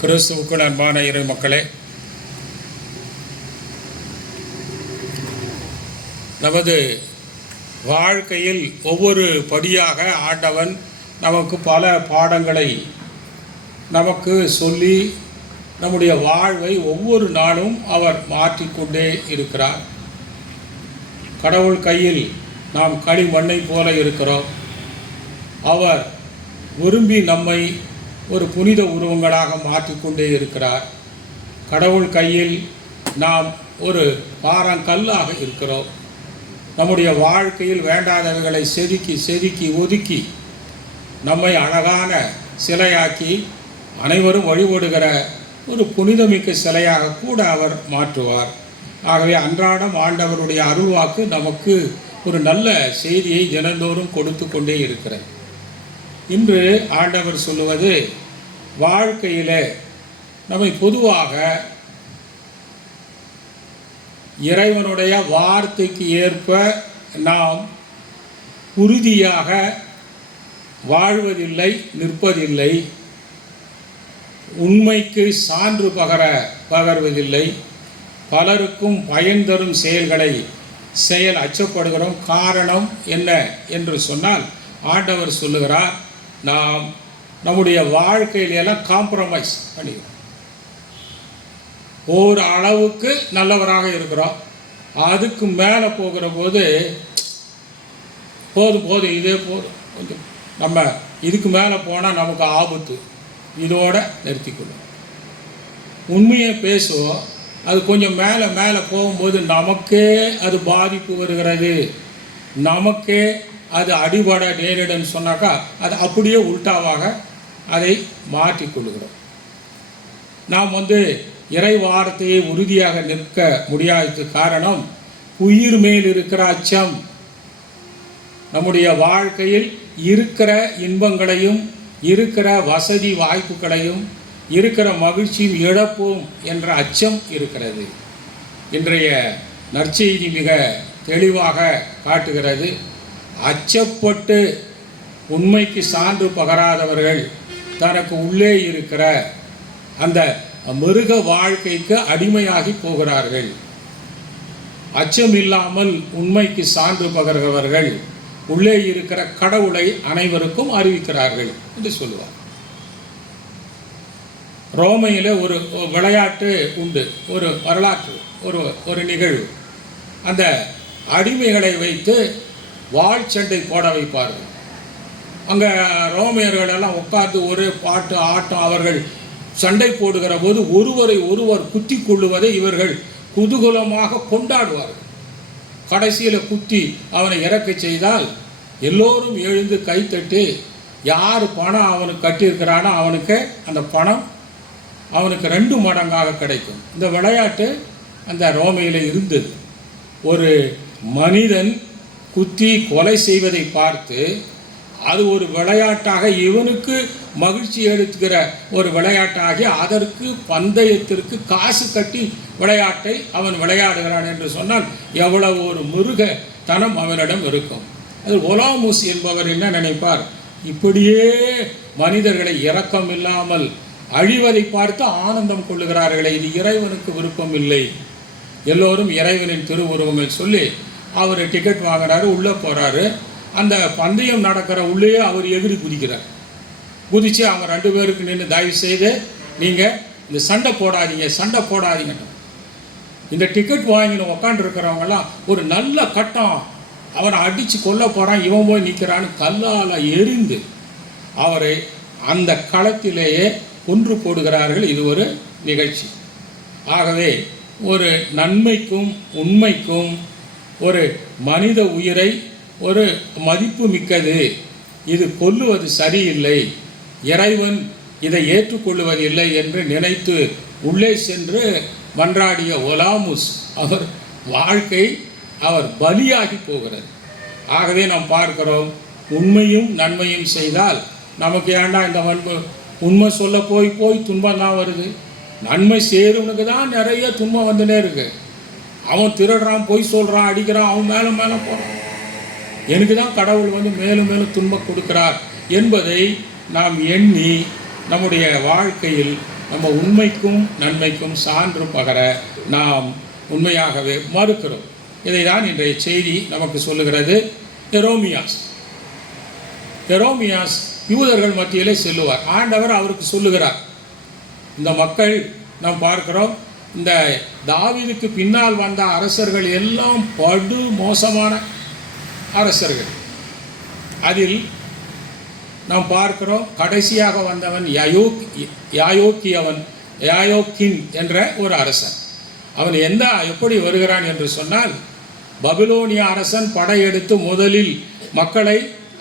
கிறிஸ்துவுக்கு அன்பான இறை மக்களே, நமது வாழ்க்கையில் ஒவ்வொரு படியாக ஆண்டவன் நமக்கு பல பாடங்களை நமக்கு சொல்லி நம்முடைய வாழ்வை ஒவ்வொரு நாளும் அவர் மாற்றிக்கொண்டே இருக்கிறார். கடவுள் கையில் நாம் களிமண்ணை போல இருக்கிறோம். அவர் விரும்பி நம்மை ஒரு புனித உருவங்களாக மாற்றிக்கொண்டே இருக்கிறார். கடவுள் கையில் நாம் ஒரு பாறாங்கல்லாக இருக்கிறோம். நம்முடைய வாழ்க்கையில் வேண்டாதவைகளை செதுக்கி ஒதுக்கி நம்மை அழகான சிலையாக்கி அனைவரும் வழிபடுகிற ஒரு புனிதமிக்க சிலையாக கூட அவர் மாற்றுவார். ஆகவே அன்றாடம் ஆண்டவருடைய அருள்வாக்கு நமக்கு ஒரு நல்ல செய்தியை தினந்தோறும் கொடுத்து கொண்டே இருக்கிறார். இன்று ஆண்டவர் சொல்லுவது, வாழ்க்கையில் நம்மை பொதுவாக இறைவனுடைய வார்த்தைக்கு ஏற்ப நாம் உறுதியாக வாழ்வதில்லை, நிற்பதில்லை, உண்மைக்கு சான்று பகர்வதில்லை, பலருக்கும் பயன் தரும் செயல்களை அச்சப்படுகிறோம். காரணம் என்ன என்று சொன்னால், ஆண்டவர் சொல்லுகிறார், நாம் நம்முடைய வாழ்க்கையிலெல்லாம் காம்ப்ரமைஸ் பண்ணிக்கிறோம். ஒரு அளவுக்கு நல்லவராக இருக்கிறோம், அதுக்கு மேலே போகிற போது போதும் இதே போதும், கொஞ்சம் நம்ம இதுக்கு மேலே போனால் நமக்கு ஆபத்து, இதோட நிறுத்திக்கொள்ளும். உண்மையை பேசுவோம், அது கொஞ்சம் மேலே போகும்போது நமக்கே அது பாதிப்பு வருகிறது, நமக்கே அது அடிபட நேரிடன்னு சொன்னாக்கா அது அப்படியே உல்டாவாக அதை மாற்றிக்கொள்ளுகிறோம். நாம் இறை வார்த்தையை உறுதியாக நிற்க முடியாததுக்கு காரணம் உயிர் மேல் இருக்கிற அச்சம். நம்முடைய வாழ்க்கையில் இருக்கிற இன்பங்களையும் இருக்கிற வசதி வாய்ப்புகளையும் இருக்கிற மகிழ்ச்சியும் இழப்போம் என்ற அச்சம் இருக்கிறது. இன்றைய நற்செய்தி மிக தெளிவாக காட்டுகிறது. அச்சப்பட்டு உண்மைக்கு சான்று பகராதவர்கள் தனக்கு உள்ளே இருக்கிற அந்த மிருக வாழ்க்கைக்கு அடிமையாகி போகிறார்கள். அச்சம் இல்லாமல் உண்மைக்கு சான்று பகர்கிறவர்கள் உள்ளே இருக்கிற கடவுளை அனைவருக்கும் அறிவிக்கிறார்கள் என்று சொல்லுவார். ரோமையில் ஒரு விளையாட்டு உண்டு, ஒரு வரலாற்று ஒரு நிகழ்வு. அந்த அடிமைகளை வைத்து வாள் சண்டை போட வைப்பார்கள். அங்கே ரோமையர்கள் எல்லாம் உட்கார்ந்து ஒரு பாட்டு ஆட்டம் அவர்கள் சண்டை போடுகிற போது ஒருவரை ஒருவர் குத்தி கொள்ளுவதை இவர்கள் குதூகலமாக கொண்டாடுவார்கள். கடைசியில் குத்தி அவனை இறக்க செய்தால் எல்லோரும் எழுந்து கைத்தட்டி, யார் பணம் அவனுக்கு கட்டியிருக்கிறானோ அவனுக்கு அந்த பணம் அவனுக்கு 2 மடங்காக கிடைக்கும். இந்த விளையாட்டு அந்த ரோமையில் இருந்தது. ஒரு மனிதன் குத்தி கொலை செய்வதை பார்த்து அது ஒரு விளையாட்டாக, இவனுக்கு மகிழ்ச்சி எடுத்துக்கிற ஒரு விளையாட்டாகி அதற்கு பந்தயத்திற்கு காசு கட்டி விளையாட்டை அவன் விளையாடுகிறான் என்று சொன்னால் எவ்வளவு ஒரு மிருகத்தனம் அவனிடம் இருக்கும். அது ஒலாமுஸ் என்பவர் என்ன நினைப்பார், இப்படியே மனிதர்களை இரக்கம் இல்லாமல் அழிவதை பார்த்து ஆனந்தம் கொள்ளுகிறார்களே, இது இறைவனுக்கு விருப்பம் இல்லை. எல்லோரும் இறைவனின் திருவுருவங்கள் சொல்லி அவர் டிக்கெட் வாங்குறாரு, உள்ளே போகிறாரு. அந்த பந்தயம் நடக்கிற உள்ளேயே அவர் எகிரி குதிக்கிறார். குதித்து அவங்க 2 பேருக்கு நின்று, தயவு செய்து நீங்கள் இந்த சண்டை போடாதீங்க. இந்த டிக்கெட் வாங்கின உக்காண்டிருக்கிறவங்கெல்லாம் ஒரு நல்ல கட்டம், அவனை அடித்து கொல்ல போகிறான், இவன் போய் நிற்கிறான்னு கல்லால் எரிந்து அவரை அந்த களத்திலேயே கொன்று போடுகிறார்கள். இது ஒரு நிகழ்ச்சி. ஆகவே ஒரு நன்மைக்கும் உண்மைக்கும் ஒரு மனித உயிரை ஒரு மதிப்பு மிக்கது, இது கொல்லுவது சரியில்லை, இறைவன் இதை ஏற்றுக்கொள்ளுவதில்லை என்று நினைத்து உள்ளே சென்று மன்றாடிய ஒலாமுஸ் அவர் வாழ்க்கை அவர் பலியாகி போகிறது. ஆகவே நாம் பார்க்கிறோம், உண்மையும் நன்மையும் செய்தால் நமக்கு ஏண்டா இந்த உண்மை சொல்ல போய் துன்பம் தான் வருது. நன்மை சேருவனுக்கு தான் நிறைய துன்பம் வந்துனே இருக்கு. அவன் திருடுறான், பொய் சொல்கிறான், அடிக்கிறான், அவன் மேலே போகிறான். எனக்கு தான் கடவுள் மேலும் துன்பம் கொடுக்கிறார் என்பதை நாம் எண்ணி நம்முடைய வாழ்க்கையில் நம்ம உண்மைக்கும் நன்மைக்கும் சான்று பகர நாம் உண்மையாகவே மறுக்கிறோம். இதை தான் இன்றைய செய்தி நமக்கு சொல்லுகிறது. எரோமியாஸ் யூதர்கள் மத்தியிலே செல்லுவார். ஆண்டவர் அவருக்கு சொல்லுகிறார், இந்த மக்கள் நாம் பார்க்கிறோம், இந்த தாவீதுக்கு பின்னால் வந்த அரசர்கள் எல்லாம் படு மோசமான அரசர்கள். அதில் நாம் பார்க்கிறோம், கடைசியாக வந்தவன் யாயோக்கின் என்ற ஒரு அரசன். அவன் எப்படி வருகிறான் என்று சொன்னால், பபிலோனிய அரசன் படையெடுத்து முதலில்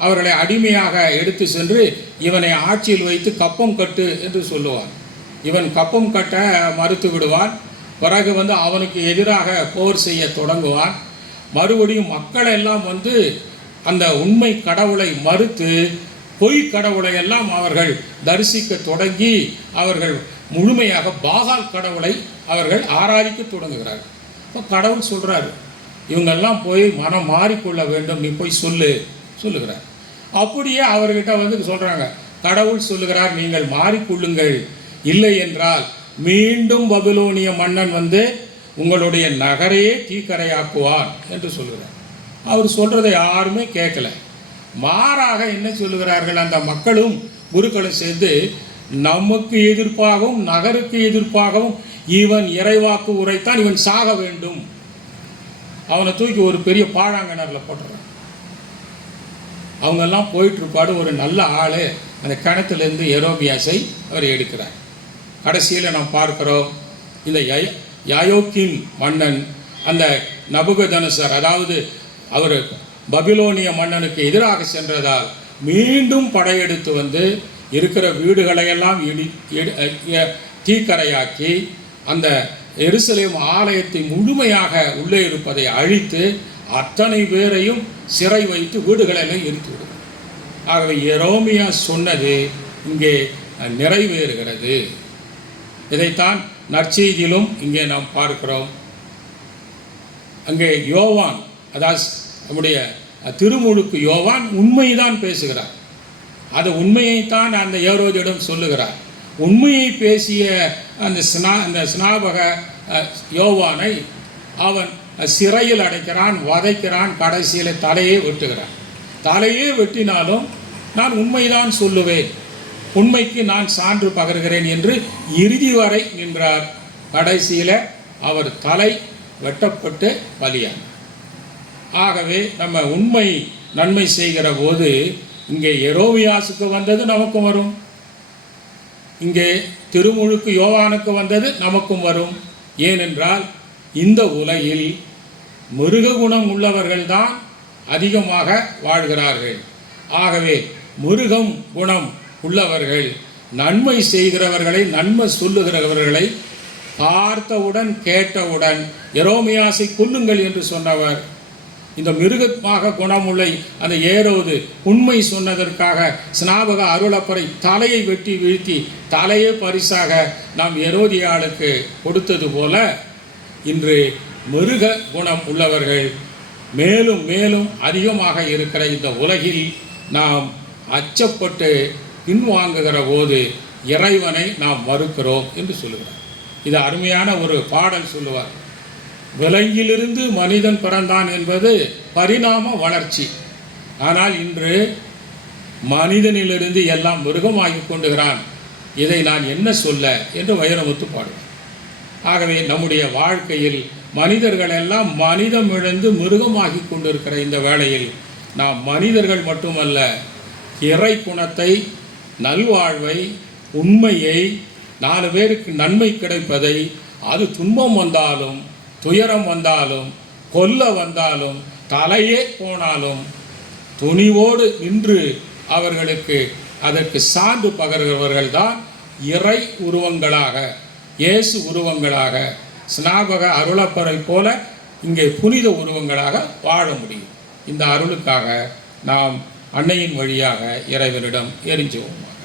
அவர்களை அடிமையாக எடுத்து சென்று இவனை ஆட்சியில் வைத்து கப்பம் கட்டு என்று சொல்லுவான். இவன் கப்பம் கட்ட மறுத்து விடுவான். பிறகு அவனுக்கு எதிராக போர் செய்ய தொடங்குவான். மறுபடியும் மக்கள் எல்லாம் அந்த உண்மை கடவுளை மறுத்து பொய் கடவுளை எல்லாம் அவர்கள் தரிசிக்க தொடங்கி அவர்கள் முழுமையாக பாகால் கடவுளை அவர்கள் ஆராதிக்க தொடங்குகிறார்கள். இப்போ கடவுள் சொல்கிறாரு, இவங்கெல்லாம் போய் மனம் மாறிக்கொள்ள வேண்டும், நீ போய் சொல்லுகிறார். அப்படியே அவர்கிட்ட சொல்கிறாங்க, கடவுள் சொல்லுகிறார், நீங்கள் மாறிக்கொள்ளுங்கள், இல்லை என்றால் மீண்டும் பபிலோனிய மன்னன் உங்களுடைய நகரையே தீக்கரையாக்குவான் என்று சொல்லுகிறார். அவர் சொல்கிறதை யாருமே கேட்கல. மாறாக என்ன சொல்லுகிறார்கள், அந்த மக்களும் குருக்களும் சேர்ந்து நமக்கு எதிர்ப்பாகவும் நகருக்கு எதிர்ப்பாகவும் இவன் இறைவாக்கு உரைத்தான், இவன் சாக வேண்டும், அவனை தூக்கி ஒரு பெரிய பாழாங்கணரில் போட்டுறான். அவங்கெல்லாம் போயிட்டுருப்பாடு. ஒரு நல்ல ஆள் அந்த கிணத்துலேருந்து எரோமியாஸை அவர் எடுக்கிறார். கடைசியில் நாம் பார்க்கிறோம், இந்த யாயோக்கின் மன்னன் அந்த நபுகத்நேசர், அதாவது அவர் பபிலோனிய மன்னனுக்கு எதிராக சென்றதால் மீண்டும் படையெடுத்து இருக்கிற வீடுகளையெல்லாம் தீக்கரையாக்கி அந்த எருசலேம் ஆலயத்தை முழுமையாக உள்ளே இருப்பதை அழித்து அத்தனை பேரையும் சிறை வைத்து வீடுகளெல்லாம் எரித்து விடும். ஆகவே எரோமியா சொன்னது இங்கே நிறைவேறுகிறது. இதைத்தான் நற்செய்தியிலும் இங்கே நாம் பார்க்கிறோம். அங்கே யோவான், அதாவது நம்முடைய திருமுழுக்கு யோவான் உண்மைதான் பேசுகிறார். அந்த உண்மையைத்தான் அந்த ஏரோதியிடம் சொல்லுகிறார். உண்மையை பேசிய அந்த ஸ்நாபக யோவானை அவன் சிறையில் அடைக்கிறான், வதைக்கிறான், கடைசியில் தலையே வெட்டுகிறான். தலையே வெட்டினாலும் நான் உண்மைதான் சொல்லுவேன், உண்மைக்கு நான் சான்று பகர்கிறேன் என்று இறுதி வரை நின்றார். கடைசியில் அவர் தலை வெட்டப்பட்டு பலியானார். ஆகவே நம்ம உண்மை நன்மை செய்கிற போது இங்கே எரோமியாசுக்கு வந்தது நமக்கும் வரும், இங்கே திருமுழுக்கு யோவானுக்கு வந்தது நமக்கும் வரும். ஏனென்றால் இந்த உலகில் மிருக குணம் உள்ளவர்கள்தான் அதிகமாக வாழ்கிறார்கள். ஆகவே மிருகம் குணம் உள்ளவர்கள் நன்மை செய்கிறவர்களை, நன்மை சொல்லுகிறவர்களை பார்த்தவுடன் கேட்டவுடன் எரோமியாசை கொல்லுங்கள் என்று சொன்னவர் இந்த மிருகமாக குணமுள்ள அந்த ஏரோது உண்மை சொன்னதற்காக ஸ்நாபக அருளப்பரை தலையை வெட்டி வீழ்த்தி தலையே பரிசாக நாம் ஏரோதியாளுக்கு கொடுத்தது போல இன்று மிருக குணம் உள்ளவர்கள் மேலும் மேலும் அதிகமாக இருக்கிற இந்த உலகில் நாம் அச்சப்பட்டு பின்வாங்குகிற போது இறைவனை நாம் மறுக்கிறோம் என்று சொல்லுகிறார். இது அருமையான ஒரு பாடல் சொல்லுவார். விலங்கிலிருந்து மனிதன் பிறந்தான் என்பது பரிணாம வளர்ச்சி. ஆனால் இன்று மனிதனிலிருந்து எல்லாம் மிருகமாகி கொண்டுகிறான். இதை நான் என்ன சொல்ல என்று வைரமுத்து பாடுவார். ஆகவே நம்முடைய வாழ்க்கையில் மனிதர்கள் எல்லாம் மனிதம் இழந்து மிருகமாகி கொண்டிருக்கிற இந்த வேளையில் நாம் மனிதர்கள் மட்டுமல்ல, இறை குணத்தை, நல்வாழ்வை, உண்மையை, 4 பேருக்கு நன்மை கிடைப்பதை, அது துன்பம் வந்தாலும் துயரம் வந்தாலும் கொல்ல வந்தாலும் தலையே போனாலும் துணிவோடு நின்று அவர்களுக்கு அதற்கு சான்று பகர்கிறவர்கள்தான் இறை உருவங்களாக, இயேசு உருவங்களாக, ஸ்நாபக அருளப்பரை போல இங்கே புனித உருவங்களாக வாழ முடியும். இந்த அருளுக்காக நாம் அன்னையின் வழியாக இறைவனிடம் எரிஞ்சுவோமாக.